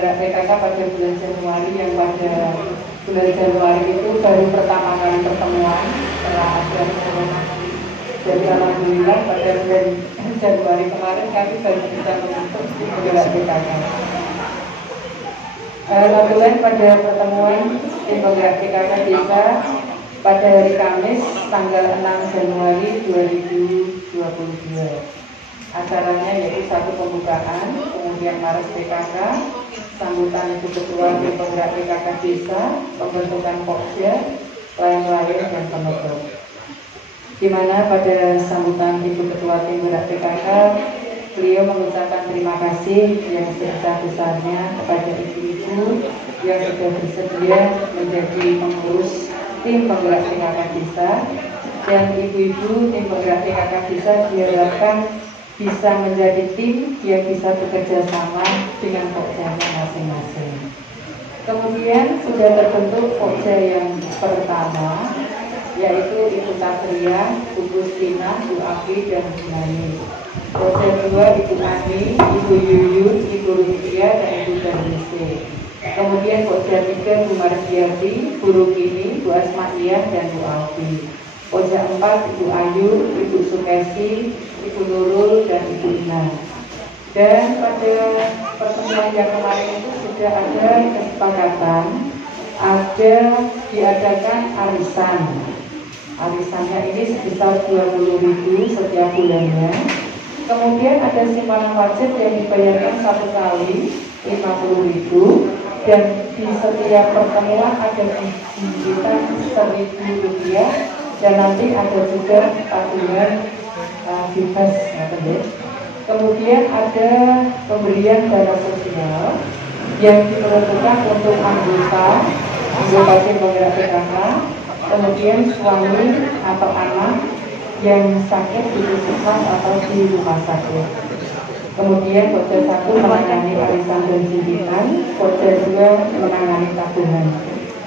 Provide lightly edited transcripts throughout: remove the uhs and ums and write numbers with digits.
penggerak PKK pada bulan Januari, yang pada bulan Januari itu baru pertama kali pertemuan setelah ada corona. Jadi alhamdulillah pada bulan Januari kemarin kami baru bisa membentuk tim penggerak PKK. Alhamdulillah pada pertemuan tim penggerak PKK desa pada hari Kamis tanggal 6 Januari 2022. Acaranya yaitu satu pembukaan, kemudian Mares PKK, sambutan Ibu Ketua tim penggerak PKK desa, pembentukan Pokja, lain-lain dan penutup. Di mana pada sambutan Ibu Ketua tim penggerak PKK, beliau mengucapkan terima kasih yang sebesar-besarnya kepada ibu-ibu yang sudah bersedia menjadi pengurus tim penggerak PKK desa, dan ibu-ibu tim penggerak PKK desa diharapkan bisa menjadi tim yang bisa bekerja sama dengan pokjanya masing-masing. Kemudian sudah terbentuk pokja yang pertama, yaitu Ibu Satria, Bu Gustina, Bu Afi, dan Bu Nani. Pokja kedua Ibu Ani, Ibu Yuyun, Ibu Rukia, dan Ibu Darwisi. Kemudian pokja tiga Bu Mardiati, Bu Rukini, Bu Asma'iyah, dan Bu Alfi. Pokja 4 Ibu Ayu, Ibu Sukesi, Ibu Nurul, dan Ibu Ina. Dan pada pertemuan yang kemarin itu sudah ada kesepakatan diadakan arisan. Arisannya ini sebesar 20.000 setiap bulannya. Kemudian ada simpanan wajib yang dibayarkan satu kali 50.000, dan di setiap pertemuan ada digital Rp1.000, dan nanti ada juga tabungan bebas. Kemudian ada pemberian dana sosial yang diperuntukkan untuk anggota tim penggerak PKK, kemudian suami atau anak yang sakit di puskesmas atau di rumah sakit. Kemudian Pokja 1 menangani arisan dan jimpitan, Pokja 2 menangani tabungan.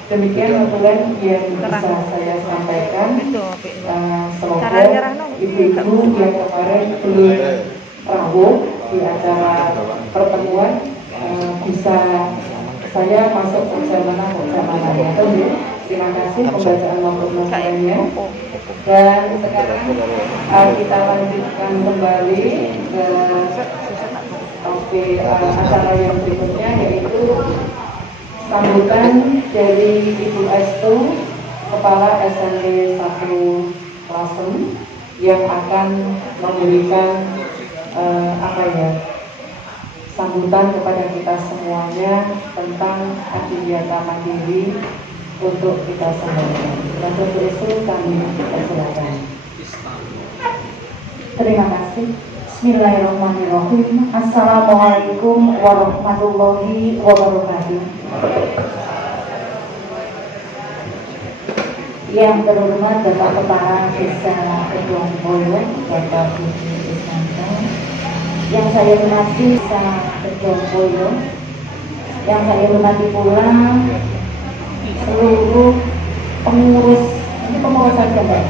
Demikian aturan yang bisa saya sampaikan. Semoga ibu-ibu yang kemarin belum rawuh di acara pertemuan bisa saya masuk Pokja mana ya. Terima kasih pembacaan nominalnya. Dan sekarang kita lanjutkan kembali ke topik acara yang berikutnya, yaitu sambutan dari Ibu Estu, Kepala SMP 1 Lasem, yang akan memberikan sambutan kepada kita semuanya tentang Adiwiyata Mandiri untuk kita semuanya. Dan untuk itu kami persilakan. Terima kasih. Bismillahirrahmanirrahim. Assalamualaikum warahmatullahi wabarakatuh. Yang terhormat Bapak Kepala Desa Kedongboyo, Bapak Budi Ismanto, yang saya hormati Desa Kedongboyo, yang saya hormati pula seluruh pengurus, ini pengurus saja Mbak,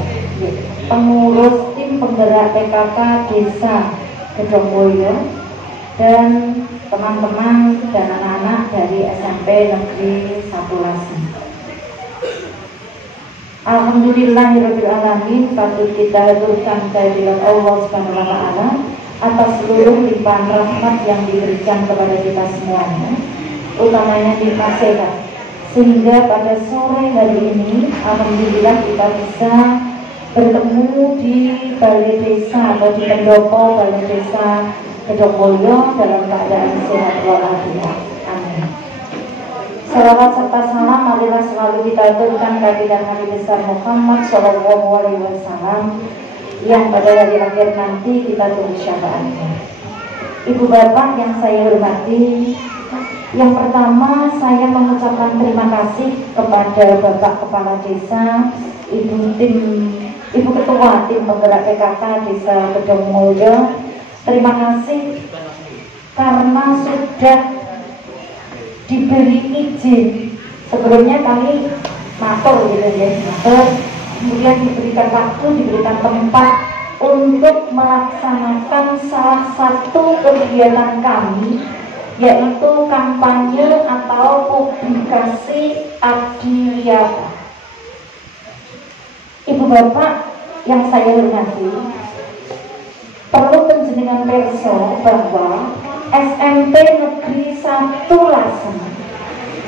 pengurus tim penggerak PKK Desa Kedongboyo, dan teman-teman dan anak-anak dari SMP Negeri 1 Lasem. Alhamdulillahirrahmanirrahim, patut kita haturkan kehadirat Allah Subhanahu wa Ta'ala atas seluruh limpahan rahmat yang diberikan kepada kita semuanya, utamanya nikmat sehat, sehingga pada sore hari ini alhamdulillah kita bisa bertemu di balai desa atau di pendopo balai desa Kedongboyo dalam keadaan sehat walafiat. Amin. Salawat serta salam marilah selalu kita aturkan kehadirat Nabi besar Muhammad SAW, yang pada hari akhir nanti kita tunggu syafaatnya. Ibu bapak yang saya hormati, yang pertama saya mengucapkan terima kasih kepada Bapak Kepala Desa, Ibu Ketua Tim Penggerak PKK Desa Kedongboyo. Terima kasih karena sudah diberi izin. Sebelumnya kami matur gitu ya, kemudian diberikan waktu, diberikan tempat untuk melaksanakan salah satu kegiatan kami yaitu kampanye atau publikasi adiwiyata. Ibu Bapak yang saya hormati, perlu penjenengan perso bahwa SMP Negeri 1 Lasem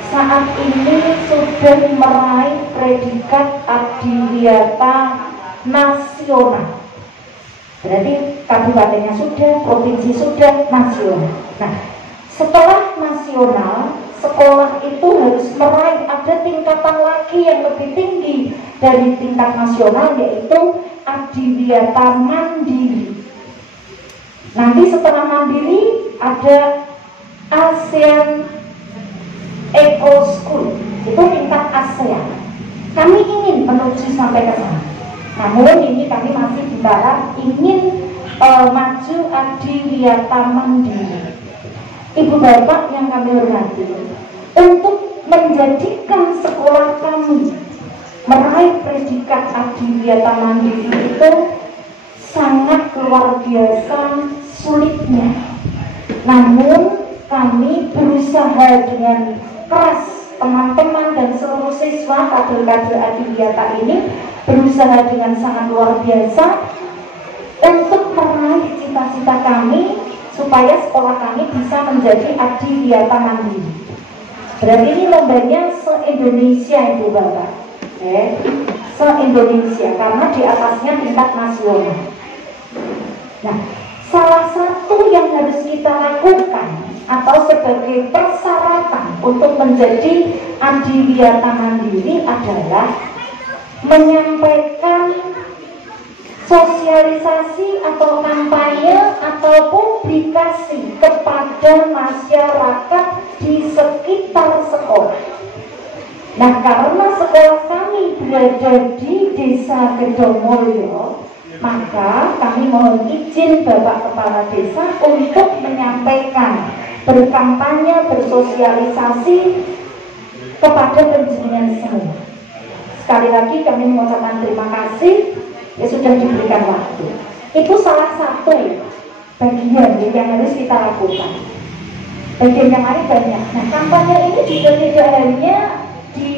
saat ini sudah meraih predikat adiwiyata nasional. Berarti kabupatennya sudah, provinsi sudah, nasional. Nah, setelah nasional, sekolah itu harus meraih ada tingkatan lagi yang lebih tinggi dari tingkat nasional, yaitu adiwiyata mandiri. Nanti setelah mandiri ada ASEAN Eco School, itu tingkat ASEAN. Kami ingin menuju sampai ke sana. Namun ini kami masih di tahap ingin maju adiwiyata mandiri. Ibu Bapak yang kami hormati, untuk menjadikan sekolah kami meraih predikat adiwiyata mandiri itu sangat luar biasa sulitnya. Namun kami berusaha dengan keras, teman-teman dan seluruh siswa kader-kader adiwiyata ini berusaha dengan sangat luar biasa untuk meraih cita-cita kami supaya sekolah kami bisa menjadi adiwiyata mandiri. Berarti ini lombanya se-Indonesia, Ibu Bapak, se-Indonesia, karena di atasnya tingkat nasional. Nah, salah satu yang harus kita lakukan atau sebagai persyaratan untuk menjadi adiwiyata mandiri adalah menyampaikan sosialisasi atau kampanye atau publikasi kepada masyarakat di sekitar sekolah. Nah, karena sekolah kami berada di Desa Gedomulyo, maka kami mohon izin Bapak Kepala Desa untuk menyampaikan, berkampanye, bersosialisasi kepada penjenengan semua. Sekali lagi kami mengucapkan terima kasih ya sudah diberikan waktu. Itu salah satu bagian yang harus kita lakukan. Bagian yang lain banyak. Nah, kampanye ini juga tidak hanya di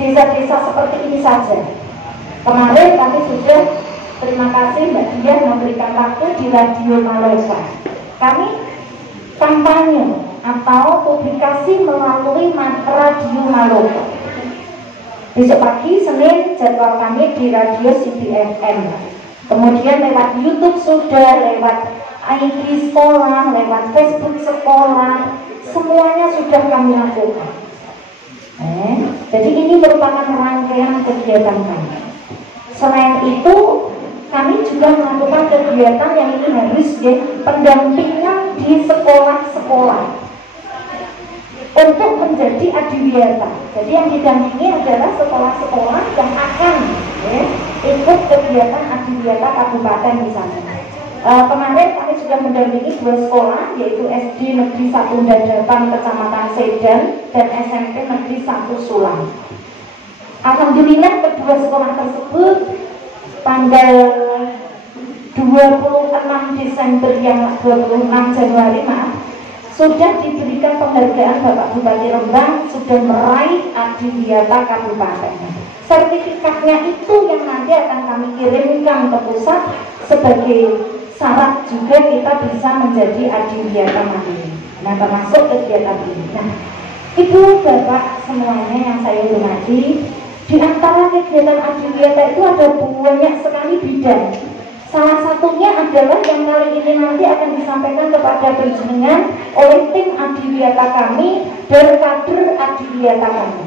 desa-desa seperti ini saja. Kemarin kami sudah, terima kasih Mbak Dian memberikan waktu di Radio Maloka. Kami kampanye atau publikasi melalui Radio Maloka. Besok pagi Senin jadwal kami di Radio CBFM. Kemudian lewat YouTube sudah, lewat IG sekolah, lewat Facebook sekolah, semuanya sudah kami lakukan. Jadi ini merupakan rangkaian kegiatan kami. Selain itu, kami juga melakukan kegiatan yang ini harus pendampingan di sekolah-sekolah untuk menjadi adiwiyata. Jadi yang didampingi adalah sekolah-sekolah yang akan ikut kegiatan adiwiyata kabupaten misalnya. Kemarin kami sudah mendampingi 2 sekolah, yaitu SD Negeri 1 Dadapan Kecamatan Sedan dan SMP Negeri 1 Sulang. Alhamdulillah kedua sekolah tersebut tanggal 26 Desember yang 26 Januari sudah diberikan penghargaan Bapak Bupati Rembang, sudah meraih adiwiyata kabupaten. Sertifikatnya itu yang nanti akan kami kirimkan ke pusat sebagai syarat juga kita bisa menjadi adiwiyata mandiri. Nah, termasuk kegiatan ini. Nah, Ibu Bapak semuanya yang saya hormati, di antara kegiatan adiwiyata itu ada banyak sekali bidang. Salah satunya adalah yang kali ini nanti akan disampaikan kepada penjenengan oleh tim adiwiyata kami dan kader adiwiyata kami,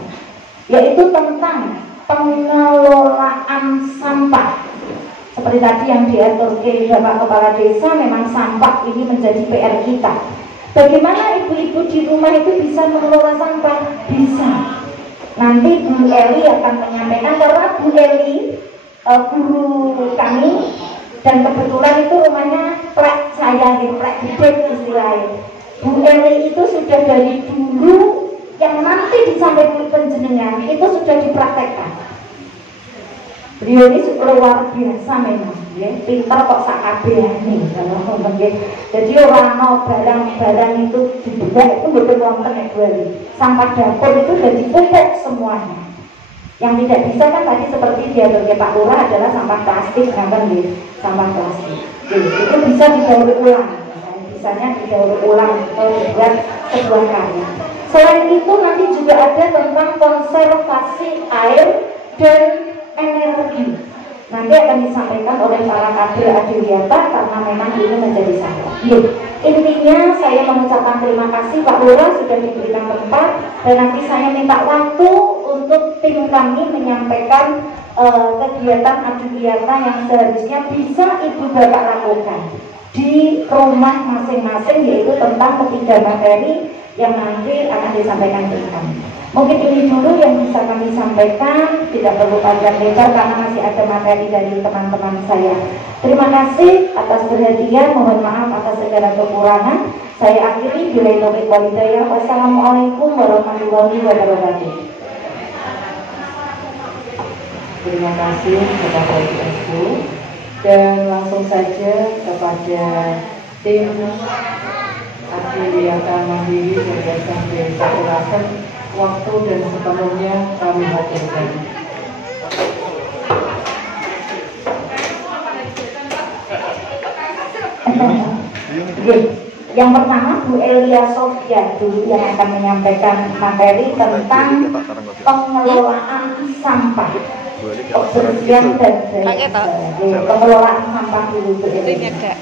yaitu tentang pengelolaan sampah. Seperti tadi yang diatur ke Bapak Kepala Desa, memang sampah ini menjadi PR kita. Bagaimana ibu-ibu di rumah itu bisa mengelola sampah? Bisa. Nanti Bu Eli akan menyampaikan, karena Bu Eli guru kami, dan kebetulan itu rumahnya plek saya, plek gede istilahnya. Bu Eli itu sudah dari dulu yang nanti disampaikan penjenengan itu sudah dipraktekkan. Beliau ini luar biasa memang, ya. Pintar kok sakabehane kalau ngomong nggih. Jadi orang mau barang-barang itu dibuka itu betul wonten nek sampah dapur itu sudah dipupuk semuanya. Yang tidak bisa kan tadi seperti dia bagi Pak Lurah adalah sampah plastik, kan nggih, sampah plastik. Itu bisa didaur ulang, bisanya didaur ulang atau dibuat sebuah karya. Selain itu nanti juga ada tentang konservasi air dan energi. Nanti akan disampaikan oleh para kader Adiwiyata karena memang ini menjadi saya. Intinya saya mengucapkan terima kasih Pak Lurah sudah diberikan tempat dan nanti saya minta waktu untuk tim kami menyampaikan kegiatan Adiwiyata yang seharusnya bisa Ibu Bapak lakukan di rumah masing-masing, yaitu tentang ketiga materi yang nanti akan disampaikan tim kami. Mungkin ini dulu yang bisa kami sampaikan, tidak perlu panjang lebar karena masih ada materi dari teman-teman saya. Terima kasih atas perhatian, mohon maaf atas segala kekurangan. Saya akhiri, billahi taufiq wal hidayah. Wassalamualaikum warahmatullahi wabarakatuh. Terima kasih kepada Ibu, dan langsung saja kepada tim Adiwiyata Mandiri Yayasan Desa Ulasan, waktu dan sepenuhnya kami hadirkan. Yang pertama Bu Elia Sofia dulu yang akan menyampaikan materi tentang pengelolaan sampah, kebersihan dan pengelolaan sampah dulu Bu Elia.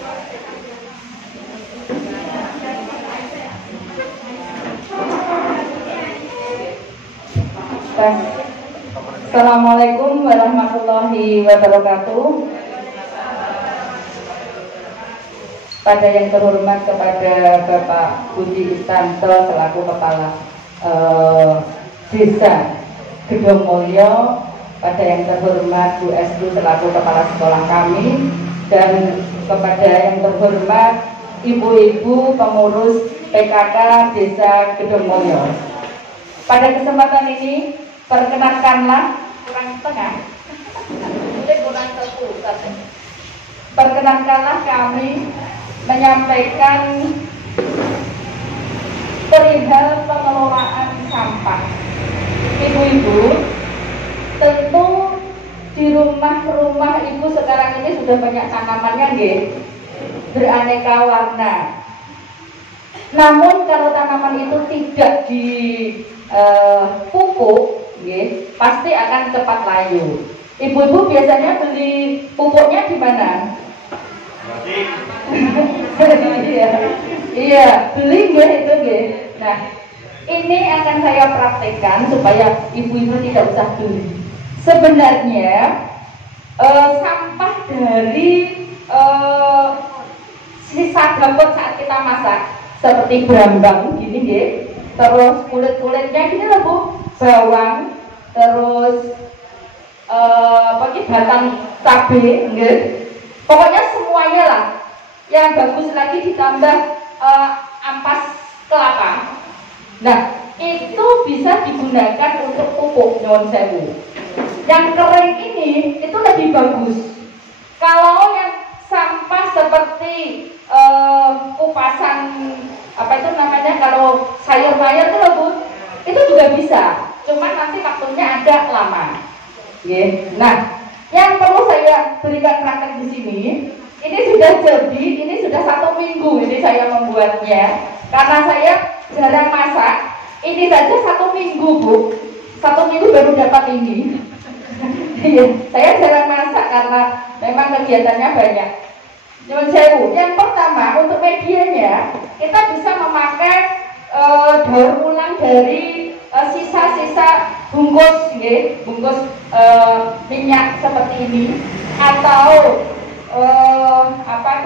Assalamualaikum warahmatullahi wabarakatuh. Pada yang terhormat kepada Bapak Budi Istanto selaku Kepala Desa Gedong Mulyo, pada yang terhormat Bu Estu selaku Kepala Sekolah kami, dan kepada yang terhormat Ibu-ibu pengurus PKK Desa Gedong Mulyo. Pada kesempatan ini perkenankanlah perkenankanlah kami menyampaikan perihal pengelolaan sampah. Ibu-ibu, tentu di rumah-rumah ibu sekarang ini sudah banyak tanamannya, nggih, beraneka warna. Namun kalau tanaman itu tidak dipupuk, pasti akan cepat layu. Ibu-ibu biasanya beli pupuknya di mana? Iya, beli itu. Nah, ini akan saya praktekkan supaya ibu-ibu tidak usah beli. Sebenarnya sampah dari sisa dapur saat kita masak seperti berambang gini, terus kulit-kulitnya gini loh Bu, bawang, terus batang cabai, pokoknya semuanya lah. Yang bagus lagi ditambah ampas kelapa. Nah, itu bisa digunakan untuk pupuk nyuwun sewu. Yang kering ini itu lebih bagus. Kalau yang sampah seperti kupasan kalau sayur-mayur itu loh Bu, itu juga bisa. Cuman nanti waktunya agak lama. Nah, yang perlu saya berikan praktek di sini, ini sudah jadi, ini sudah 1 minggu ini saya membuatnya. Karena saya jarang masak, ini saja 1 minggu Bu, 1 minggu baru dapat ini. Saya jarang masak karena memang kegiatannya banyak. Nyuwun sewu. Yang pertama, untuk medianya kita bisa memakai daur ulang dari sisa-sisa bungkus, bungkus minyak seperti ini, atau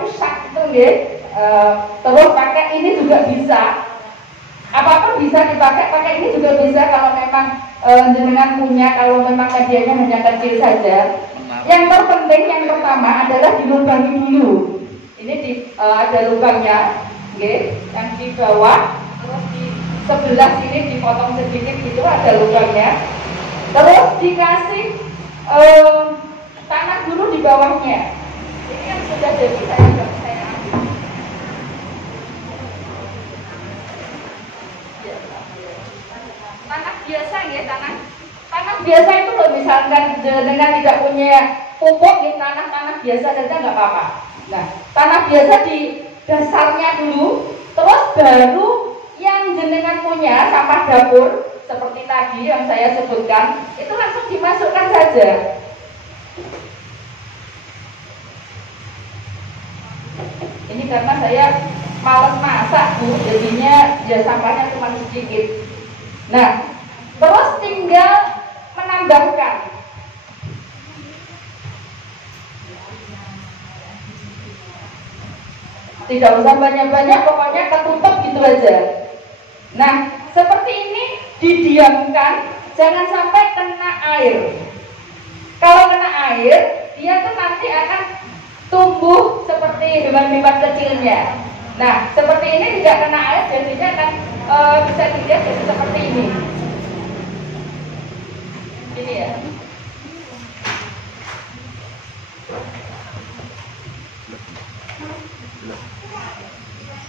rusak itu, terus pakai ini juga bisa. Apapun bisa dipakai, pakai ini juga bisa kalau memang jenengan punya, kalau memang medianya hanya kecil saja. Yang terpenting yang pertama adalah dilubangi dulu. Ini ada lubangnya, yang di bawah, terus di sebelah sini dipotong sedikit gitu, ada lubangnya. Terus dikasih tanah dulu di bawahnya. Ini yang sudah jadi saya ambil. Tanah biasa ya, tanah biasa itu loh, misalkan dengan tidak punya pupuk di tanah biasa saja nggak apa-apa. Nah, tanah biasa di dasarnya dulu, terus baru yang jenengan punya sampah dapur seperti tadi yang saya sebutkan itu langsung dimasukkan saja. Ini karena saya malas masak Bu, jadinya ya sampahnya cuma sedikit. Nah, terus tinggal menambahkan. Tidak usah banyak-banyak, pokoknya ketutup gitu aja. Nah, seperti ini didiamkan, jangan sampai kena air. Kalau kena air, dia tuh nanti akan tumbuh seperti hewan-hewan kecilnya. Nah, seperti ini tidak kena air, jadinya akan bisa dilihat jadi seperti ini. Ini ya.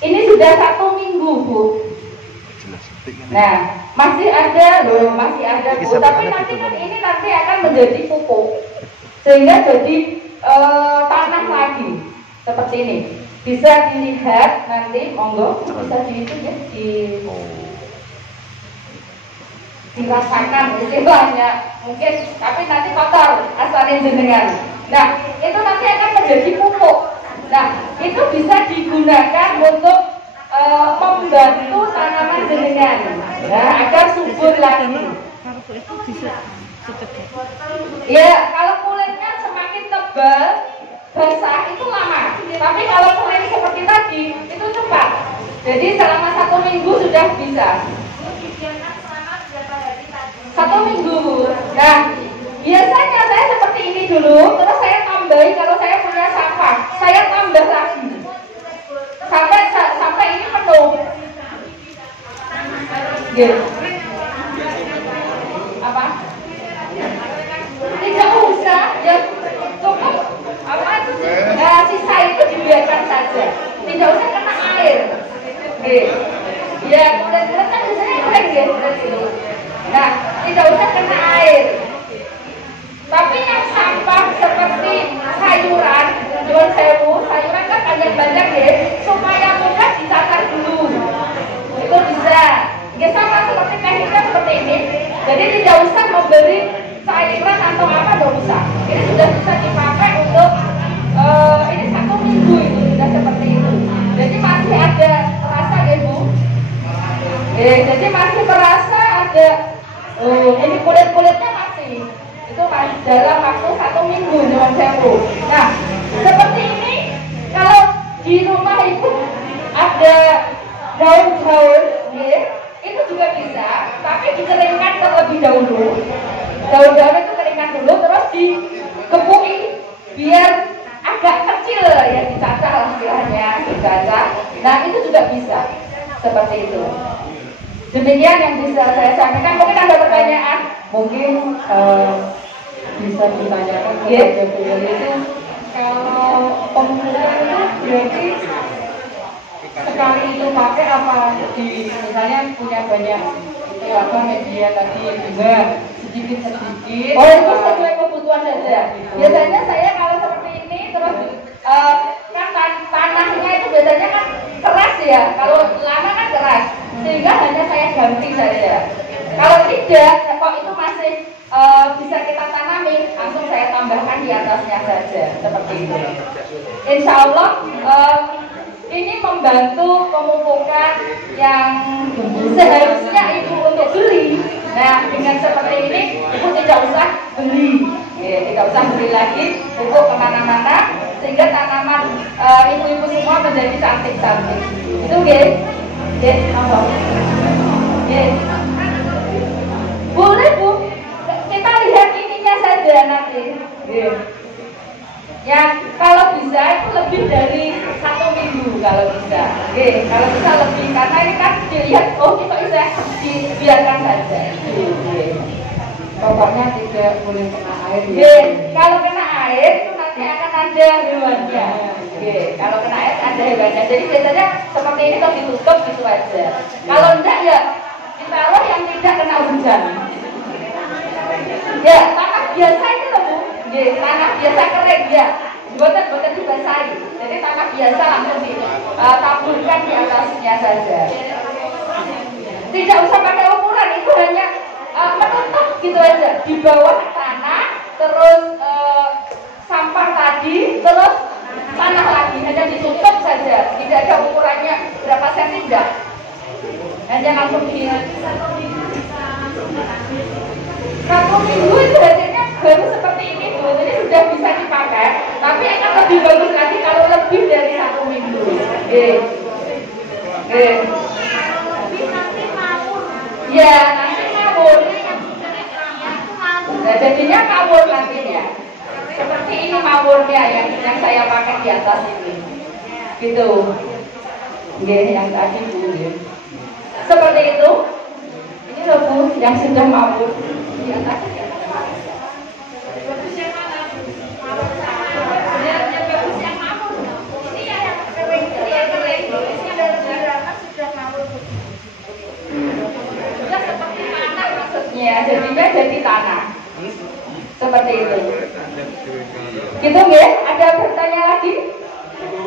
Ini sudah 1 minggu Bu. Nah, masih ada loh, masih ada Bu. Tapi nanti kan ini nanti akan menjadi pupuk, sehingga jadi tanah lagi seperti ini. Bisa dilihat nanti, monggo bisa dihitung ya, dirasakan istilahnya mungkin, tapi nanti kotor asalnya jenengan. Nah, itu nanti akan menjadi pupuk. Nah, itu bisa digunakan untuk membantu tanaman jenengan, ya, agar subur lagi. Ya, kalau kulitnya semakin tebal, basah itu lama. Tapi kalau kulit seperti tadi itu cepat. Jadi selama 1 minggu sudah bisa. 1 minggu. Nah, biasanya saya seperti ini dulu, terus saya tambahi kalau saya punya sampah, saya tambah lagi sampai ini penuh. Gitu. Apa? Tidak usah, ya cukup apa itu? Sisa itu dibiarkan saja, tidak usah kena air. Gitu. Ya, kulit-kulit kan biasanya kering ya, gitu. Nah, tidak usah kena air. Tapi yang sampah seperti sayuran, jual sewu, sayuran kan banyak ya, supaya mudah ditakar dulu. Itu bisa. Ya sama seperti tekniknya seperti ini. Jadi tidak usah membeli sayuran atau apa, tidak usah. Ini sudah bisa dipakai untuk ini 1 minggu itu sudah seperti itu. Jadi masih ada terasa ya Bu. Jadi masih terasa ada ini kulit-kulitnya masih. Itu masih dalam waktu 1 minggu nyuwun sewu. Nah, seperti ini kalau di rumah Ibu ada daun-daun, ya, itu juga bisa, tapi dikeringkan terlebih dahulu. Daun-daun itu keringkan dulu, terus digebuki biar agak kecil ya, dicacah lah istilahnya, dicacah. Nah, itu juga bisa seperti itu. Demikian yang bisa saya sampaikan. Mungkin ada pertanyaan, mungkin bisa ditanyakan kepada beliau itu, kalau pemupukan itu berarti sekali itu pakai apa, di misalnya punya banyak itu apa media tadi juga sedikit. Oh, itu sesuai kebutuhan saja. Biasanya saya kalau seperti ini terus kan tanahnya itu biasanya kan keras ya, kalau lama kan keras, sehingga hanya saya ganti saja. Kalau tidak, kok itu masih bisa kita tanami, langsung saya tambahkan di atasnya saja seperti itu. Insya Allah ini membantu pemupukan yang seharusnya Ibu untuk beli. Nah, dengan seperti ini Ibu tidak usah beli, ya, tidak usah beli lagi pupuk kemana-mana, sehingga tanaman ibu-ibu semua menjadi cantik-cantik. Itu guys, boleh Bu, kita lihat ininya saja nanti. Yang kalau bisa itu lebih dari 1 minggu kalau bisa. Kalau bisa lebih, karena ini kan dilihat, oh kita bisa dibiarkan saja. Pokoknya tidak boleh kena air. Kalau kena air ada hewannya. Oke, kalau kena es ada hewannya. Jadi biasanya seperti ini kalau ditutup gitu aja. Kalau enggak ya ditaruh yang tidak kena hujan. Ya, tanah biasa itu loh Bu. Ya, tanah biasa kering ya. Buatan dibasahi. Jadi tanah biasa langsung ditaburkan di atasnya saja. Tidak usah pakai ukuran, itu hanya menutup gitu aja. Di bawah tanah, terus sampah tadi, terus tanah lagi, hanya ditutup saja. Tidak ada ukurannya berapa senti enggak. Hanya langsung di 1 minggu itu hasilnya baru seperti ini Bu. Jadi sudah bisa dipakai, tapi akan lebih bagus lagi kalau lebih dari 1 minggu. Ya, nanti ngawur. Nah, jadinya ngawur nantinya. Seperti ini ngawurnya yang saya pakai di atas ini. Gitu. Yang tadi Bu. Seperti itu. Ini loh Bu, yang sudah ngawur di atas. Bagus yang mana? Yang bagus yang ngawur. Ini yang kering. Ini yang kering. Ini dari diramas sudah ngawur. Sudah seperti tanah maksudnya, jadinya jadi tanah. Seperti itu. Gitu nggih? Ada bertanya lagi?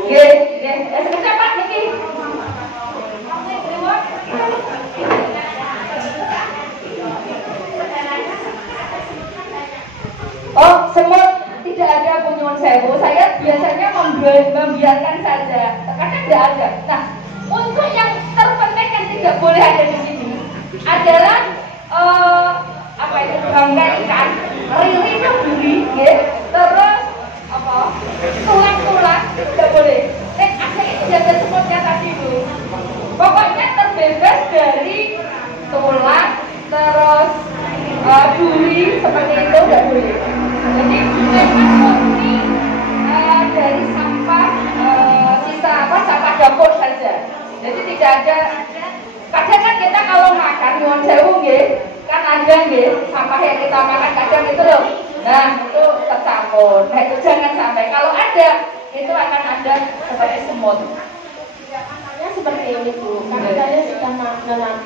Nggih, nggih. Sebentar Pak niki. Oh, semut tidak ada punyun sewu. Saya biasanya membiarkan saja. Karena tidak ada. Nah, untuk yang terpenting yang tidak boleh ada di sini adalah apa itu bangkai ikan, riri duri, terus apa tulang-tulang tidak boleh. Ada itu jaga semutnya tadi Bu. Pokoknya terbebas dari tulang, terus duri seperti itu tidak boleh. Jadi memang murni dari sampah sisa sampah dapur saja. Jadi tidak ada. Kadang kan kita kalau makan nyuwun sewu nggih, kan ada nggih sampah yang kita makan kadang itu loh. Nah, itu tercampur. Nah, itu jangan sampai. Kalau ada, itu akan ada seperti semut. Seperti ini Bu, karena saya sudah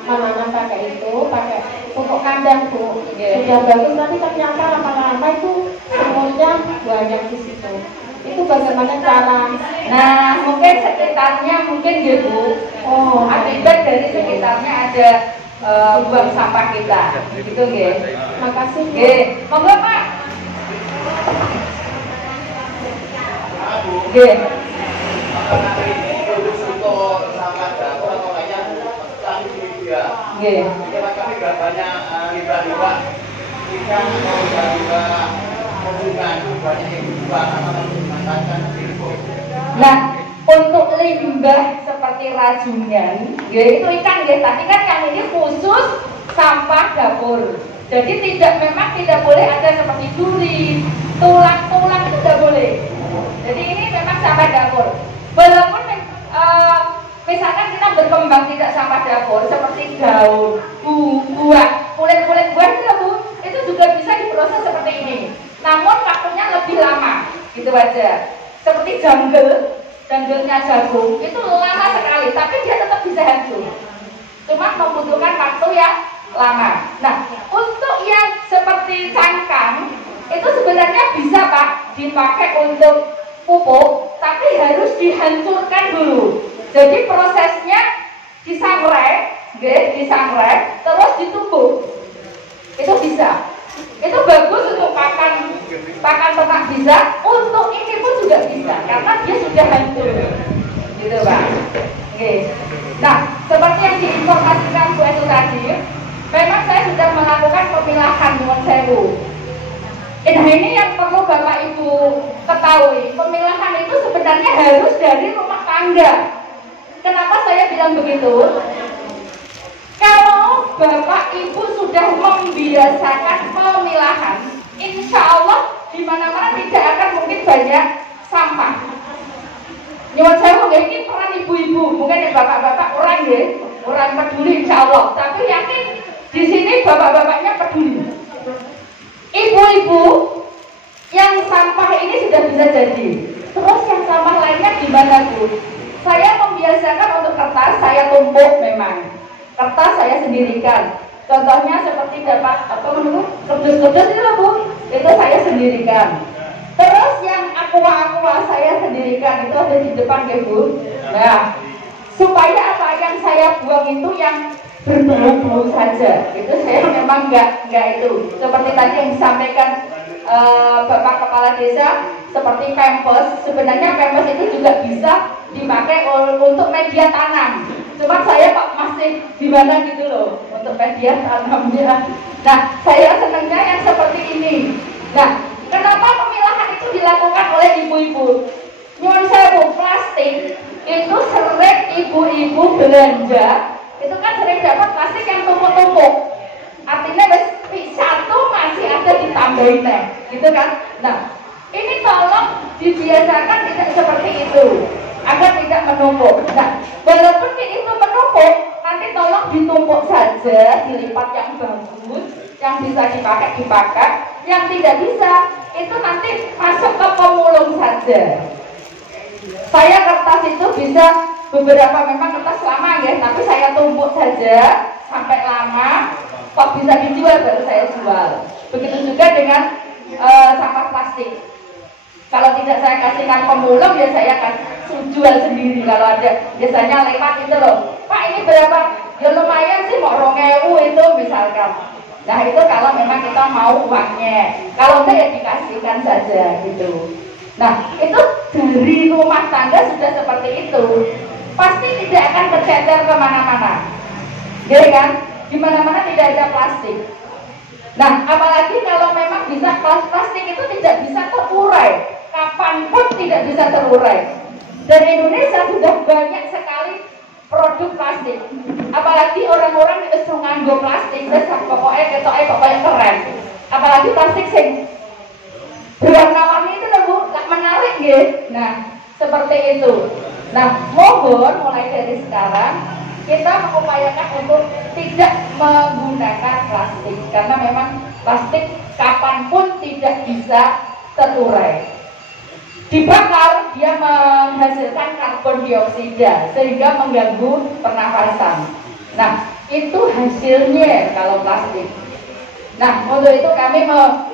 menanam pakai itu, pakai pupuk kandang Bu. Sudah bagus, tapi ternyata lama-lama itu semutnya banyak di situ. Itu bagaimana cara? Nah, mungkin sekitarnya mungkin ya Bu. Oh, akibat dari sekitarnya ada buang sampah kita. Gitu nggih. Makasih. Nggih. Monggo Pak. Nggih. Nggih. Kami enggak banyak limbah-limbah ikan atau limbah hubungan banyak yang dibuang apa dimanfaatkan untuk. Nah, untuk limbah seperti rajungan, yaitu ikan guys. Tadi kan yang ini khusus sampah dapur. Jadi memang tidak boleh ada seperti duri, tulang-tulang itu tidak boleh. Jadi ini memang sampah dapur. Walaupun misalkan kita berkembang tidak sampah dapur seperti daun, buah, kulit-kulit buah itu Bu, itu juga bisa diproses seperti ini. Namun waktunya lebih lama, gitu aja. Seperti janggelnya jagung itu lama sekali, tapi dia tetap bisa hancur. Cuma membutuhkan waktu yang lama. Nah, untuk yang seperti cangkang itu sebenarnya bisa Pak dipakai untuk pupuk, tapi harus dihancurkan dulu. Jadi prosesnya disangrai, terus ditumbuk. Itu bisa. Itu bagus untuk pakan ternak bisa, untuk ini pun juga bisa karena dia sudah hancur. Gitu Pak. Oke. Nah, seperti yang diinformasikan Bu itu tadi, memang saya sudah melakukan pemilahan nyuwun sewu. Nah, ini yang perlu Bapak Ibu ketahui. Pemilahan itu sebenarnya harus dari rumah tangga. Kenapa saya bilang begitu? Kalau Bapak Ibu sudah membiasakan pemilahan, insya Allah di mana-mana tidak akan mungkin banyak sampah. Nyuwun sewu ini peran ibu-ibu, mungkin ya bapak-bapak orang peduli insya Allah. Tapi yakin di sini bapak-bapaknya peduli. Ibu-ibu Yang sampah ini sudah bisa jadi. Terus yang sampah lainnya gimana Bu? Saya membiasakan untuk kertas, saya tumpuk memang. Kertas saya sendirikan. Contohnya seperti dapat kerdus-kerdus itu loh Bu, itu saya sendirikan. Terus yang aqua saya sendirikan, itu ada di depan ya Bu. Nah, supaya apa yang saya buang itu yang berbau-bau saja. Itu saya memang enggak itu. Seperti tadi yang disampaikan Bapak Kepala Desa, seperti pampers. Sebenarnya pampers itu juga bisa dipakai untuk media tanam. Cuma saya Pak masih gimana gitu loh untuk media tanamnya. Nah, saya senangnya yang seperti ini. Nah, kenapa pemilahan itu dilakukan oleh ibu-ibu? Nyuwun sewu, plastik itu sering ibu-ibu belanja, itu kan sering dapat plastik yang tumpuk-tumpuk. Artinya satu masih ada ditambahin, gitu kan? Nah, ini tolong dibiasakan tidak seperti itu, agar tidak menumpuk. Nah, walaupun itu menumpuk, nanti tolong ditumpuk saja, dilipat yang bagus, yang bisa dipakai, yang tidak bisa, itu nanti masuk ke pemulung saja. Saya kertas itu bisa beberapa, memang kertas lama ya, tapi saya tumpuk saja sampai lama, kok bisa dijual baru saya jual. Begitu juga dengan sampah plastik. Kalau tidak saya kasihkan pemulung, ya saya akan jual sendiri. Kalau ada, biasanya lewat itu loh, Pak ini berapa? Ya lumayan sih, mau 2.000 itu misalkan. Nah itu kalau memang kita mau uangnya, kalau enggak ya dikasihkan saja gitu. Nah itu dari rumah tangga sudah seperti itu, pasti tidak akan tercecer kemana-mana, ya kan? Di mana-mana tidak ada plastik. Nah apalagi kalau memang bisa plastik itu tidak bisa terurai, kapanpun tidak bisa terurai. Dan Indonesia sudah banyak sekali produk plastik. Apalagi orang-orang yang suka nganggo plastik, pokoknya keren. Apalagi plastik sing berwarna-warni itu loh Bu, tak menarik ya. Nah, seperti itu. Nah, mohon mulai dari sekarang kita mengupayakan untuk tidak menggunakan plastik, karena memang plastik kapanpun tidak bisa terurai. Dibakar, dia menghasilkan karbon dioksida sehingga mengganggu pernafasan. Nah, itu hasilnya kalau plastik. Nah, untuk itu kami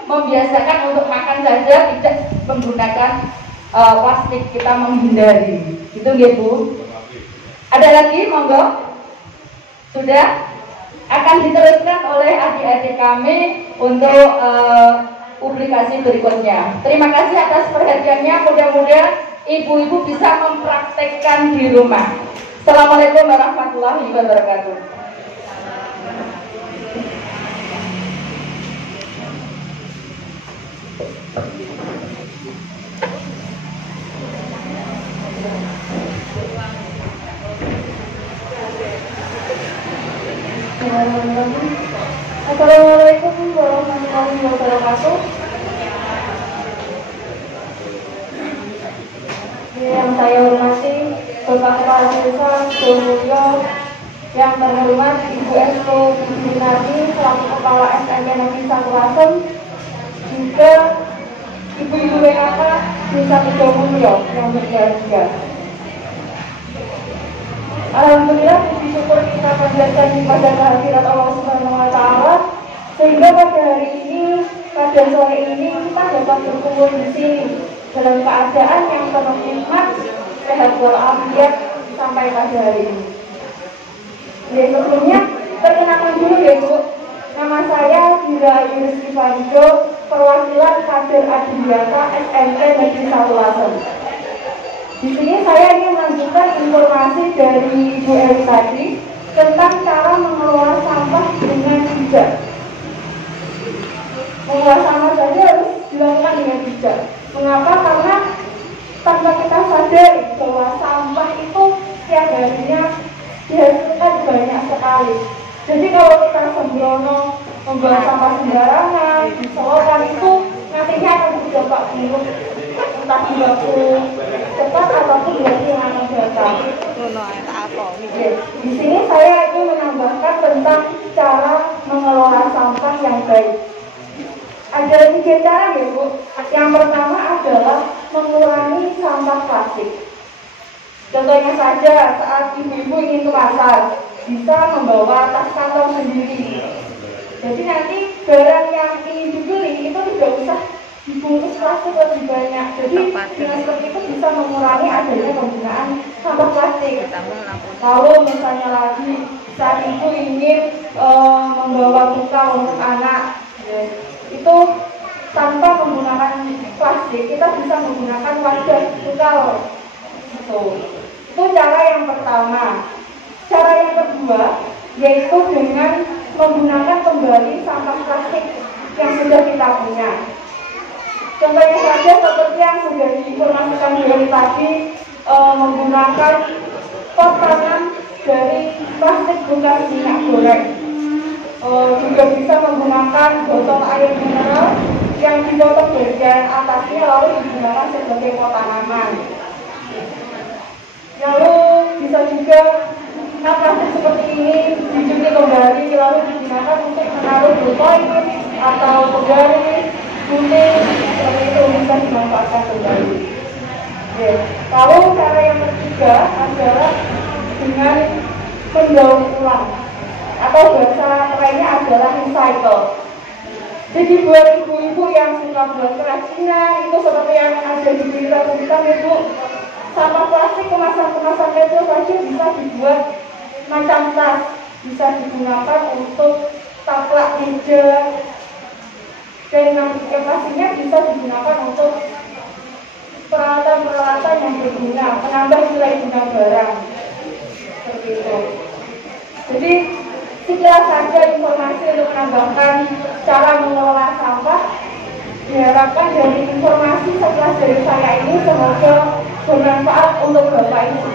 membiasakan untuk makan saja tidak menggunakan plastik, kita menghindari. Itu ya Bu. Ada lagi, monggo. Sudah akan diteruskan oleh adik-adik kami untuk publikasi berikutnya. Terima kasih atas perhatiannya. Mudah-mudahan ibu-ibu bisa mempraktekkan di rumah. Assalamualaikum warahmatullahi wabarakatuh. Assalamualaikum warahmatullahi wabarakatuh. Yang saya hormati Bapak Kepala Desa Suryo, yang terhormat Ibu Esko Binati selaku Kepala SMP Negeri Sakulasem, juga Ibu-Ibu WKK Desa Tidomulyo yang berbahagia. Alhamdulillah, puji syukur kita panjatkan kepada kehadirat Allah Subhanahu wa Ta'ala, sehingga pada hari ini, pada sore ini kita dapat berkumpul di sini dalam keadaan yang penuh nikmat, sehat walafiat sampai pada hari ini. Ya, sebelumnya perkenalkan dulu ya Bu, nama saya Dira Ayu Rizky Farido, perwakilan kader Adiwiyata SMP Negeri Sakulasem. Di sini saya ingin melanjutkan informasi dari Bu Ewi tadi tentang cara mengelola sampah dengan bijak. Mengelola sampah saja harus dilakukan dengan bijak. Mengapa? Karena tanpa kita sadari bahwa sampah itu setiap harinya dihasilkan banyak sekali. Jadi kalau kita sembrono membuang sampah sembarangan, diselokan, itu nantinya akan berdampak buruk, entah di waktu cepat ataupun di waktu yang akan datang. Di sini saya ingin menambahkan tentang cara mengelola sampah yang baik. Ada 3 cara ya Bu. Yang pertama adalah mengurangi sampah plastik. Contohnya saja saat ibu-ibu ingin ke pasar, bisa membawa tas kantong sendiri. Jadi nanti barang yang ingin dibeli itu tidak usah dibungkus plastik lebih banyak. Jadi dengan seperti itu bisa mengurangi adanya penggunaan sampah plastik. Lalu misalnya lagi saat ibu ingin membawa bekal untuk anak, itu tanpa menggunakan plastik kita bisa menggunakan wadah bekal. Itu cara yang pertama. Cara yang kedua yaitu dengan menggunakan kembali sampah plastik yang sudah kita punya. Contohnya saja seperti yang sudah diinformasikan dari tadi, menggunakan pot tangan dari plastik bekas minyak goreng. Juga bisa menggunakan botol air mineral yang dipotong bagian atasnya lalu digunakan sebagai pot tanaman. Lalu bisa juga plastik seperti ini dicuci kembali lalu digunakan untuk menaruh botol atau penggaris putih, seperti itu bisa dimanfaatkan kembali. Lalu cara yang ketiga adalah dengan mendaur ulang atau bahasa lainnya adalah recycle. Jadi buat ibu-ibu yang suka buat kerajinan itu seperti yang ada di berita-berita itu, sampah plastik kemasan-kemasan itu saja bisa dibuat macam tas, bisa digunakan untuk taplak meja, dan yang pastinya bisa digunakan untuk peralatan-peralatan yang berguna, menambah nilai guna barang. Seperti itu. Jadi sekilas saja informasi untuk menambahkan cara mengelola sampah. Diharapkan dari informasi sekilas dari saya ini semoga bermanfaat untuk Bapak Ibu.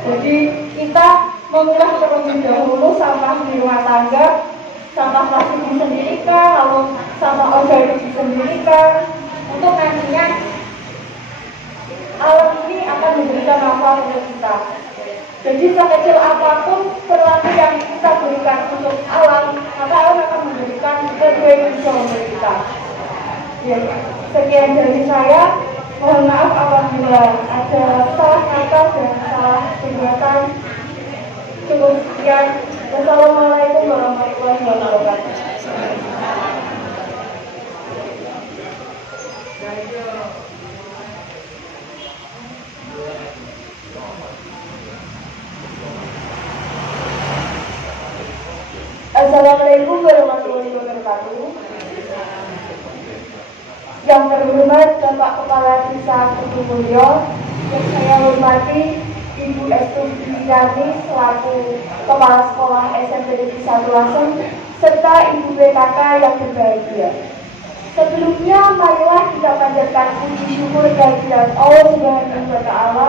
Jadi kita mengolah terlebih dahulu sampah di rumah tangga, sampah plastik disendirikan, lalu sampah organik disendirikan, untuk nantinya alam ini akan memberikan manfaat untuk kita. Jadi sekecil apapun perilaku yang kita berikan untuk alam, maka alam akan memberikan lebih juga untuk kita. Ya, sekian dari saya. Mohon maaf apabila ada salah kata dan salah perbuatan. Cukup sekian. Wassalamualaikum warahmatullahi wabarakatuh. Assalamualaikum warahmatullahi wabarakatuh. Yang terhormat Bapak Kepala Desa Kutumulyo, yang saya hormati Ibu Estudiani selaku Kepala Sekolah SMP Negeri 1 Lasem, serta Ibu BKK yang berbahagia. Sebelumnya, marilah kita panjatkan puji syukur kehadirat Allah Subhanahu wa Ta'ala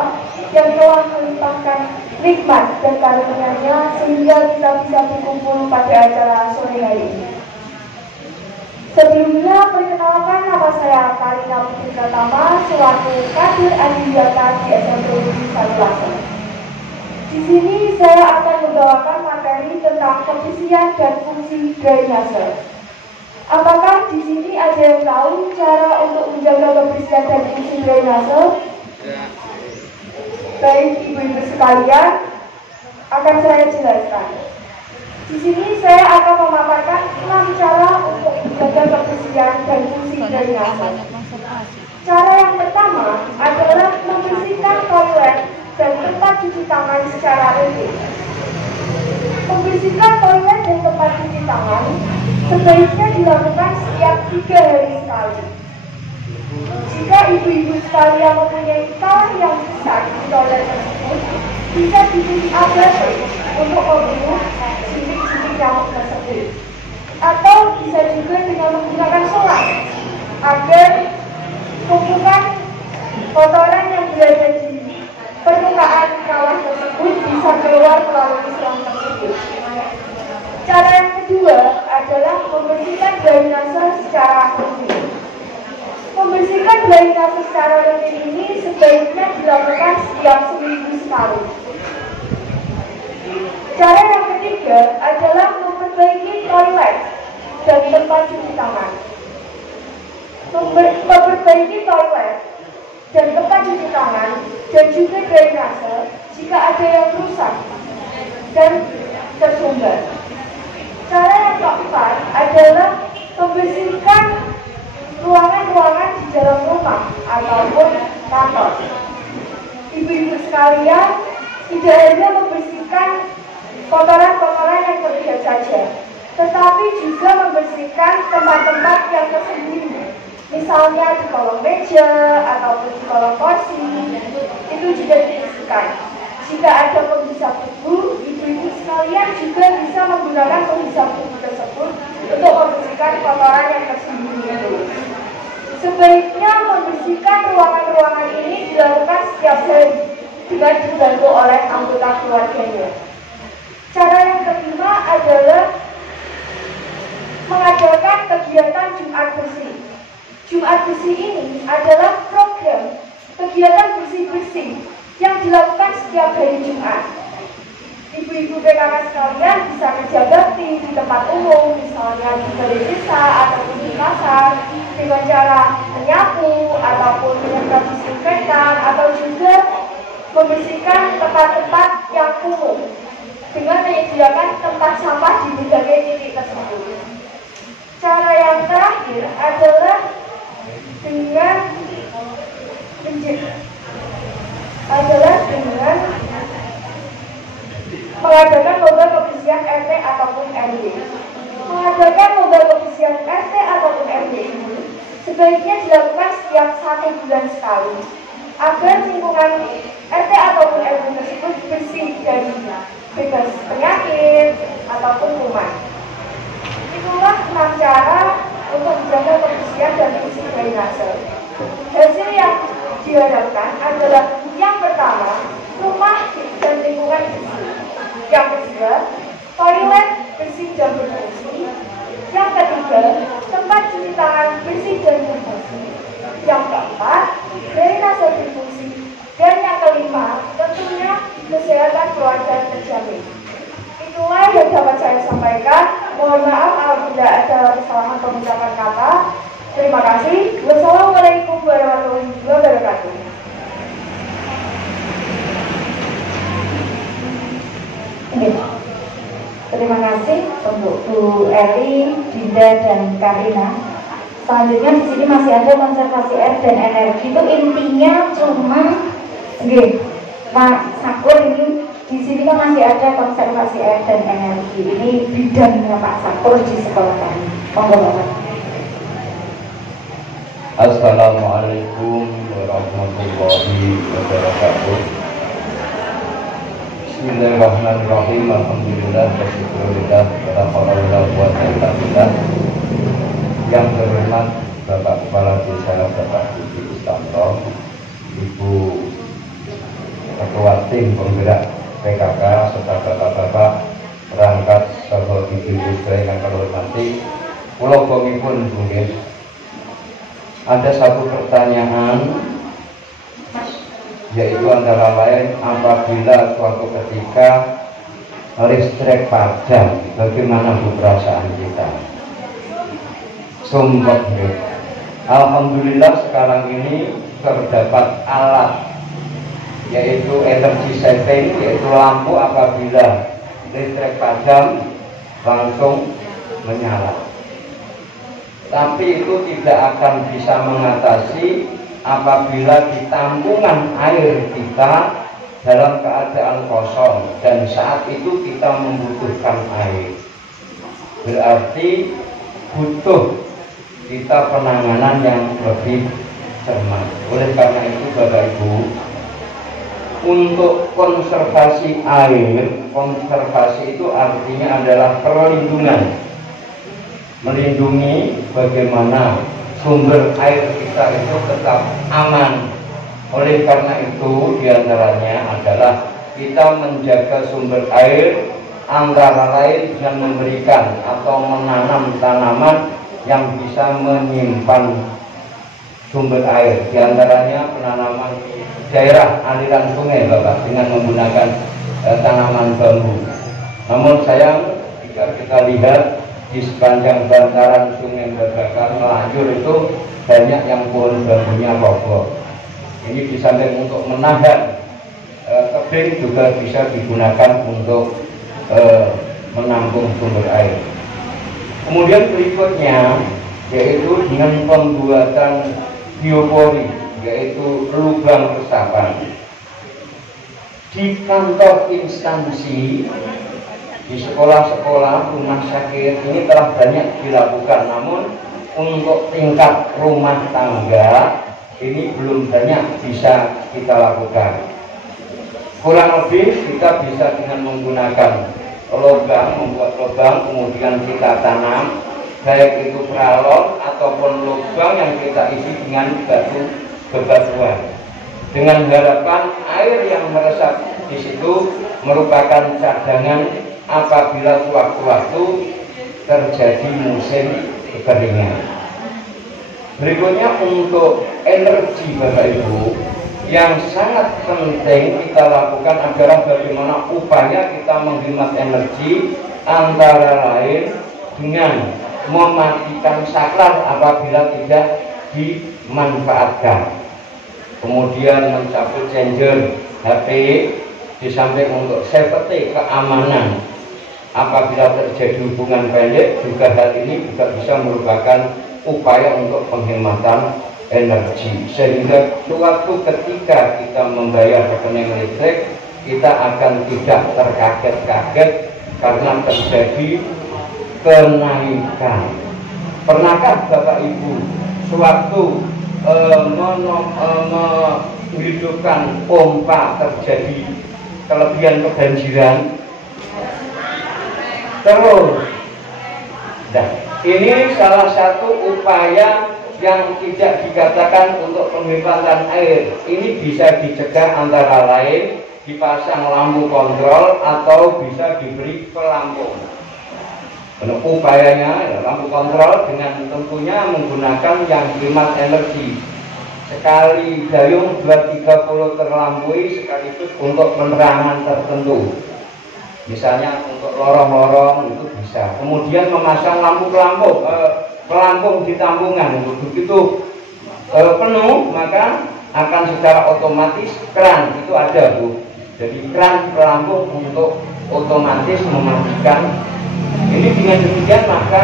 yang telah melimpahkan nikmat dan karunia-Nya sehingga kita bisa berkumpul pada acara sore hari ini. Sebelumnya, perkenalkan nama saya Karina Putri Pratama selaku Kadir Adiwiyata di SMP Negeri 1 Lasem. Di sini saya akan membawakan materi tentang pembersihan dan fungsi drainase. Apakah di sini ada yang tahu cara untuk menjaga kebersihan dan fungsi drainase? Baik ibu-ibu sekalian, akan saya jelaskan. Di sini saya akan memaparkan 6 cara untuk menjaga kebersihan dan fungsi drainase. Cara yang pertama adalah membersihkan toilet dan tempat cuci tangan secara rutin. Membersihkan toilet dan tempat cuci tangan sebaiknya dilakukan setiap 3 hari sekali. Jika ibu-ibu sekalian mempunyai tangan yang besar di toilet tersebut, bisa dicuci agar untuk membunuh cincin-cincin nyamuk tersebut. Atau bisa juga dengan menggunakan solar agar tumpukan kotoran yang berada di permukaan kawah tersebut bisa keluar melalui selang tersebut. Cara yang kedua adalah membersihkan drainase secara rutin. Membersihkan drainase secara rutin ini sebaiknya dilakukan setiap seminggu sekali. Cara yang ketiga adalah memperbaiki toilet dan tempat cuci tangan. memperbaiki toilet dan tempat cuci tangan dan juga drainase jika ada yang rusak dan tersumbat. Cara yang keempat adalah membersihkan ruangan-ruangan di dalam rumah ataupun kantor. Ibu-ibu sekalian, tidak hanya membersihkan kotoran-kotoran yang terlihat saja, tetapi juga membersihkan tempat-tempat yang tersembunyi. Misalnya di kolong meja ataupun di kolong kursi, itu juga dibersihkan. Jika ada penghisap tubuh, ibu-ibu sekalian juga bisa menggunakan penghisap tubuh tersebut untuk membersihkan kotoran yang tersembunyi itu. Sebaiknya membersihkan ruangan-ruangan ini dilakukan setiap hari dengan dibantu oleh anggota keluarganya. Cara yang kelima adalah mengadakan kegiatan Jumat Bersih. Jumat Bersih ini adalah program kegiatan bersih-bersih yang dilakukan setiap hari Jumat. Ibu-ibu PKK sekalian bisa kerja bakti di tempat umum, misalnya di balai desa ataupun di pasar, dengan cara menyapu ataupun menyemprot disinfektan, atau juga membersihkan tempat-tempat yang kumuh dengan menyediakan tempat sampah di berbagai titik tersebut. Cara yang terakhir adalah dengan mengadakan lomba kebersihan RT ataupun RW. Mengadakan lomba kebersihan RT ataupun RW ini sebaiknya dilakukan setiap 1 bulan sekali agar lingkungan RT ataupun RW tersebut bersih dari bebas penyakit ataupun kuman. Itulah 6 cara untuk menjaga kebersihan dan fungsi drainase. Hasil yang diharapkan adalah yang pertama, rumah dan lingkungan bersih. Yang kedua, toilet bersih dan berfungsi. Yang ketiga, tempat cuci tangan bersih dan berfungsi. Yang keempat, drainase berfungsi. Dan yang kelima, tentunya kesehatan keluarga terjamin. Itulah yang dapat saya sampaikan. Mohon maaf apabila ada kesalahan pengucapan kata. Terima kasih. Wassalamualaikum warahmatullahi wabarakatuh. Terima kasih untuk Bu Eli, Dinda, dan Karina. Selanjutnya di sini masih ada konservasi air dan energi. Itu intinya cuma, Pak Sakur ini di sini kan masih ada konservasi air dan energi. Ini bidangnya Pak Sakur di sekolah kami. Monggo Bapak. Assalamualaikum warahmatullahi wabarakatuh. Bismillahirrahmanirrahim. Alhamdulillah wasyukurillah wala haula wala quwwata illa billah. Yang terhormat Bapak Kepala Desa Bapak Budi Istanto, Ibu Ketua Tim Penggerak PKK serta bapak-bapak perangkat saha ibu-ibu yang kula hormati, kula komipun nggih. Ada satu pertanyaan, yaitu antara lain apabila suatu ketika listrik padam, bagaimana perasaan kita? Sumpah, alhamdulillah sekarang ini terdapat alat, yaitu energy saving, yaitu lampu apabila listrik padam langsung menyala. Tapi itu tidak akan bisa mengatasi apabila di tampungan air kita dalam keadaan kosong dan saat itu kita membutuhkan air. Berarti butuh kita penanganan yang lebih cermat. Oleh karena itu Bapak Ibu, untuk konservasi air, konservasi itu artinya adalah perlindungan, melindungi bagaimana sumber air kita itu tetap aman. Oleh karena itu diantaranya adalah kita menjaga sumber air, antara lain dengan memberikan atau menanam tanaman yang bisa menyimpan sumber air. Diantaranya penanaman daerah aliran sungai Bapak dengan menggunakan tanaman bambu. Namun sayang jika kita lihat di sepanjang bantaran Sungai Babakan Melanjur itu banyak yang pohon bambunya roboh. Ini di samping untuk menahan tebing juga bisa digunakan untuk menampung sumber air. Kemudian berikutnya yaitu dengan pembuatan biopori, yaitu lubang resapan. Di kantor instansi, di sekolah-sekolah, rumah sakit ini telah banyak dilakukan, namun untuk tingkat rumah tangga ini belum banyak bisa kita lakukan. Kurang lebih kita bisa dengan menggunakan lubang, membuat lubang, kemudian kita tanam, baik itu pralon ataupun lubang yang kita isi dengan batu bebatuan, dengan harapan air yang meresap di situ merupakan cadangan apabila sewaktu-waktu terjadi musim kekeringan. Berikutnya untuk energi Bapak Ibu, yang sangat penting kita lakukan adalah bagaimana upaya kita menghemat energi, antara lain dengan mematikan saklar apabila tidak dimanfaatkan, kemudian mencabut charger HP, di samping untuk safety, keamanan apabila terjadi hubungan pendek, juga hal ini juga bisa merupakan upaya untuk penghematan energi, sehingga suatu ketika kita membayar rekening listrik kita akan tidak terkaget-kaget karena terjadi kenaikan. Pernahkah Bapak Ibu sewaktu menghidupkan pompa terjadi kelebihan kebanjiran? Terus, nah, ini salah satu upaya yang tidak dikatakan untuk penghematan air. Ini bisa dicegah antara lain dipasang lampu kontrol atau bisa diberi pelampung. Upayanya lampu kontrol dengan tentunya menggunakan yang hemat energi. Sekali dayung 230 terlampaui sekaligus untuk penerangan tertentu. Misalnya untuk lorong-lorong itu bisa. Kemudian memasang lampu pelampung di tampungan. Begitu penuh maka akan secara otomatis keran itu ada Bu. Jadi keran pelampung untuk otomatis mematikan. Ini dengan demikian maka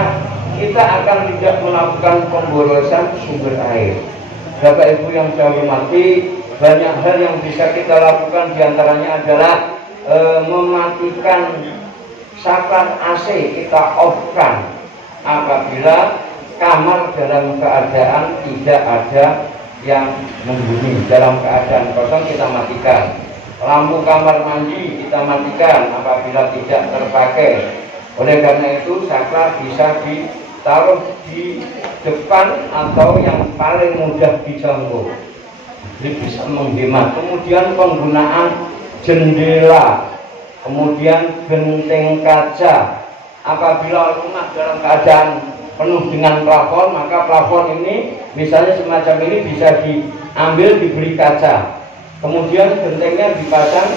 kita akan tidak melakukan pemborosan sumber air. Bapak Ibu yang saya hormati, banyak hal yang bisa kita lakukan, diantaranya adalah mematikan saklar AC, kita off-kan apabila kamar dalam keadaan tidak ada yang membunyi, dalam keadaan kosong kita matikan. Lampu kamar mandi kita matikan apabila tidak terpakai. Oleh karena itu saklar bisa ditaruh di depan atau yang paling mudah dijangkau, jadi bisa menghemat. Kemudian penggunaan jendela, kemudian genteng kaca. Apabila rumah dalam keadaan penuh dengan plafon, maka plafon ini misalnya semacam ini bisa diambil, diberi kaca, kemudian gentengnya dipasang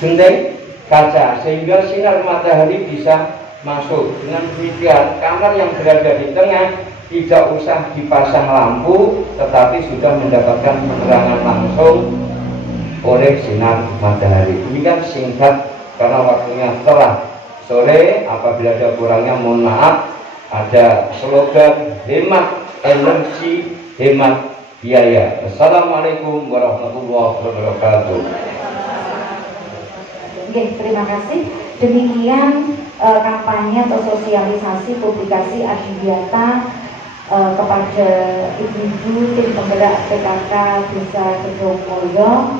genteng kaca sehingga sinar matahari bisa masuk. Dengan demikian kamar yang berada di tengah tidak usah dipasang lampu, tetapi sudah mendapatkan penerangan langsung oleh sinar matahari. Ini kan singkat karena waktunya telah sore. Apabila ada kurangnya mohon maaf. Ada slogan hemat energi, hemat biaya. Assalamualaikum warahmatullahi wabarakatuh. Oke, terima kasih. Demikian kampanye atau sosialisasi publikasi Adiwiyata kepada ibu-ibu tim penggerak PKK Desa Gedongmulyo.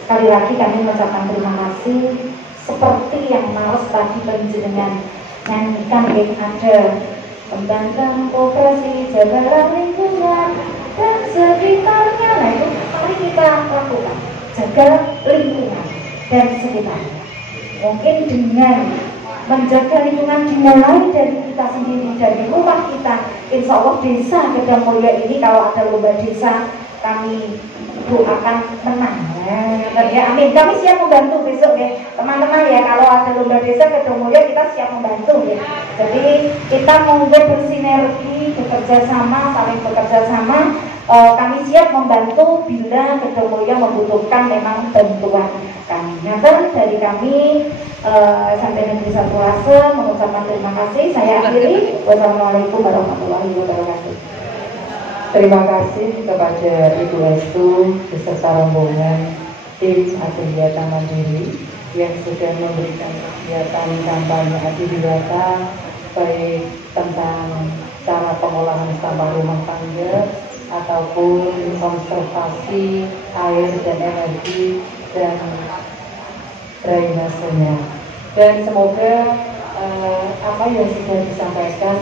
Sekali lagi kami mengucapkan terima kasih. Seperti yang males tadi penjenengan nyanyikan, yang ada tentang koperasi jaga lingkungan dan sekitarnya. Nah itu mari kita lakukan, jaga lingkungan dan sekitarnya. Mungkin dengan menjaga lingkungan dimulai dari kita sendiri, dari rumah kita. Insya Allah Desa Gedongmulyo ini kalau ada lomba desa kami doakan menang. Ya, amin. Kami siap membantu besok ya, teman-teman ya. Kalau ada lomba desa Kedongmulyo kita siap membantu ya. Jadi kita monggo bersinergi, bekerja sama, saling bekerja sama. Kami siap membantu bila Kedongmulyo membutuhkan memang bantuan kami. Nah, dari kami sampai Negeri Satu Lase mengucapkan terima kasih. Saya akhiri. Wassalamualaikum warahmatullahi wabarakatuh. Terima kasih kepada Ibu Estu beserta rombongan tim Adiwiyata Mandiri yang sudah memberikan kegiatan kampanye Adiwiyata baik tentang cara pengolahan sampah rumah tangga ataupun konservasi air dan energi dan drainasenya. Dan semoga apa yang sudah disampaikan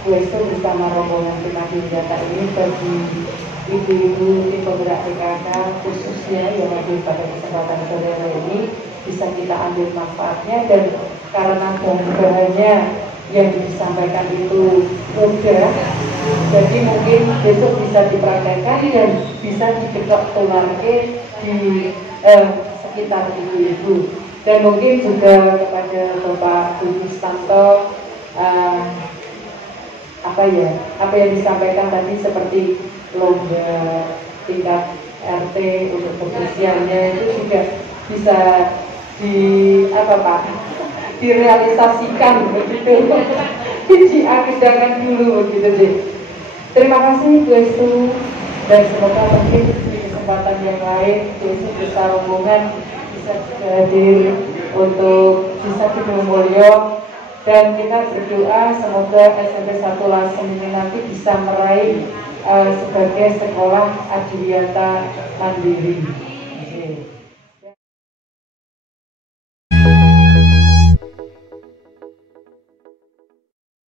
Bu Estu bersama rombongan tim Adiwiyata ini bagi ibu-ibu di penggerak PKK khususnya yang hadir pada kesempatan sore ini bisa kita ambil manfaatnya, dan karena bahan-bahannya yang disampaikan itu mudah, jadi mungkin besok bisa dipraktekkan dan bisa diketok tularke di sekitar ibu-ibu. Dan mungkin juga kepada Bapak Budi Santo apa yang disampaikan tadi seperti lomba tingkat RT untuk kebersihannya itu juga bisa direalisasikan begitu, diagendakan dulu begitu deh. Terima kasih Bu Estu, dan semoga mungkin di kesempatan yang lain Bu Estu bisa rombongan bisa hadir untuk bisa Kedongmulyo. Dan kita berdoa semoga SMP 1 Lasem ini nanti bisa meraih sebagai sekolah Adiwiyata Mandiri.